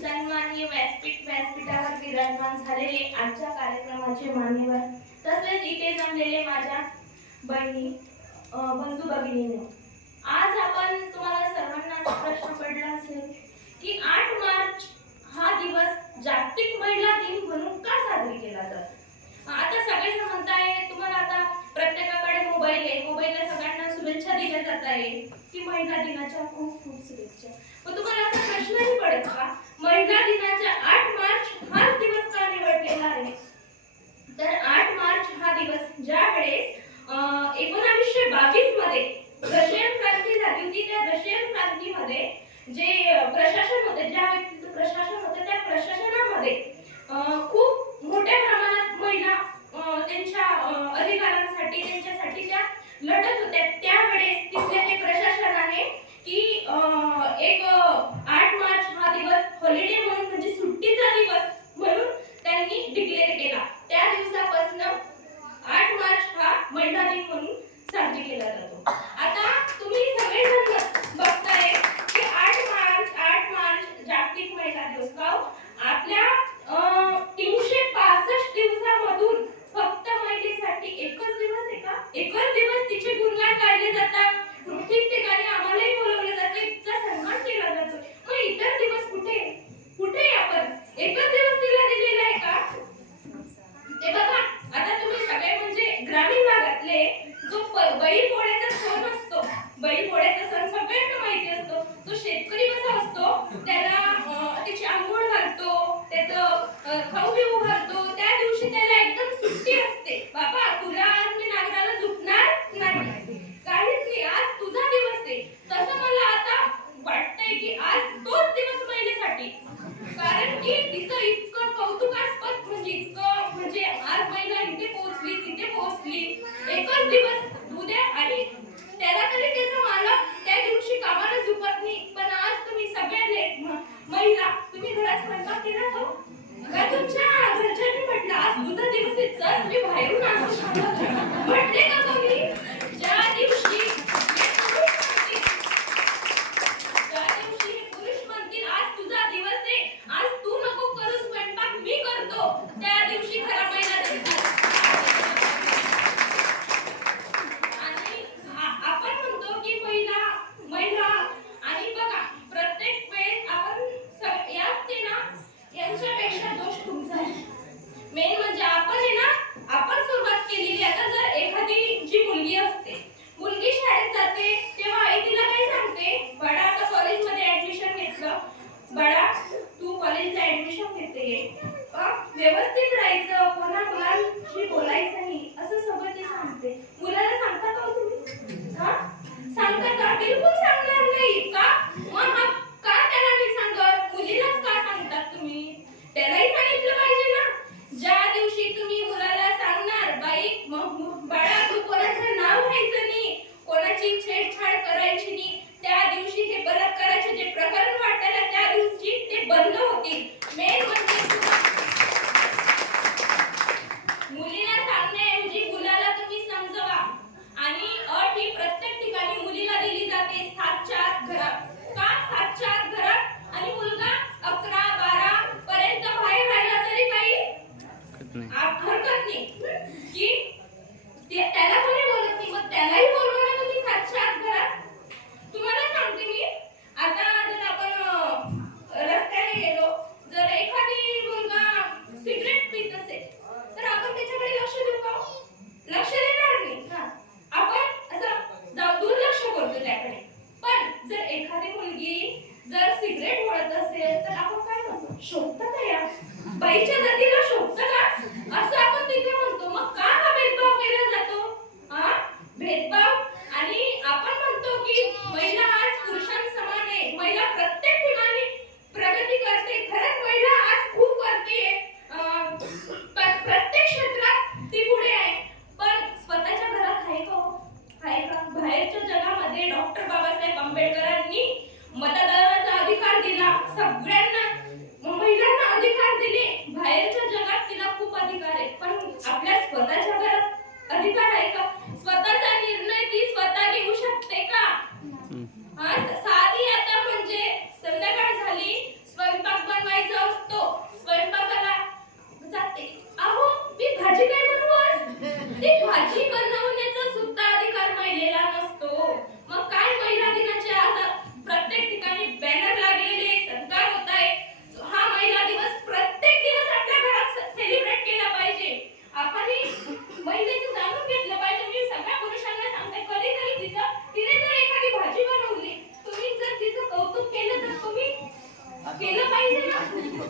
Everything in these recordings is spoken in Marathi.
सन्माननीय व्यासपीठ व्यासपीठावर विराजमान झालेले आजच्या कार्यक्रमाचे मान्यवर. तसेच इथे जमलेले माझ्या बहिणी बंधू भगिनीने आज आपण तुम्हाला सर्वांना प्रश्न पडला असेल की आठ मार्च हा दिवस जागतिक महिला दिन म्हणून का साजरी केला जातो? आता सगळेच म्हणताय तुम्हाला आता प्रत्येकाकडे मोबाईल आहे. मोबाईलला सगळ्यांना शुभेच्छा दिल्या जात आहे की महिला दिनाच्या खूप खूप शुभेच्छा. मग तुम्हाला असा प्रश्नही पडतो 啊，你们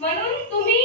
म्हणून तुम्ही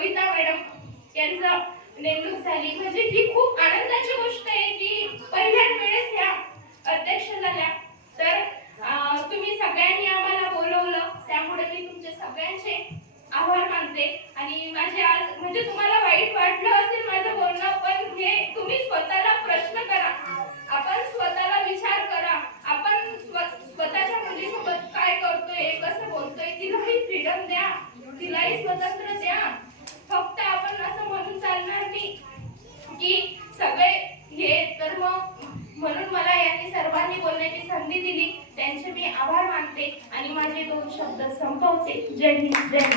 कविता मॅडम यांचा नेमणूक झाली. म्हणजे ही खूप आनंदाची गोष्ट आहे की पहिल्याच वेळेस या अध्यक्ष झाल्या तर तुम्ही सगळ्यांनी आम्हाला बोलवलं. त्यामुळे मी तुमचे सगळ्यांचे आभार मानते. आणि माझे आज म्हणजे तुम्हाला वाईट वाटलं असेल माझं बोलणं पण हे तुम्ही स्वतःला प्रश्न करा. आपण स्वतःला विचार करा. आपण स्वतःच्या मुलीसोबत काय करतोय कसं बोलतोय तिलाही फ्रीडम द्या. तिलाही स्वतंत्र की सगळे हे तर मग म्हणून मला यांनी सर्वांनी बोलण्याची संधी दिली. त्यांचे मी आभार मानते आणि माझे दोन शब्द संपवते. जय हिंद जय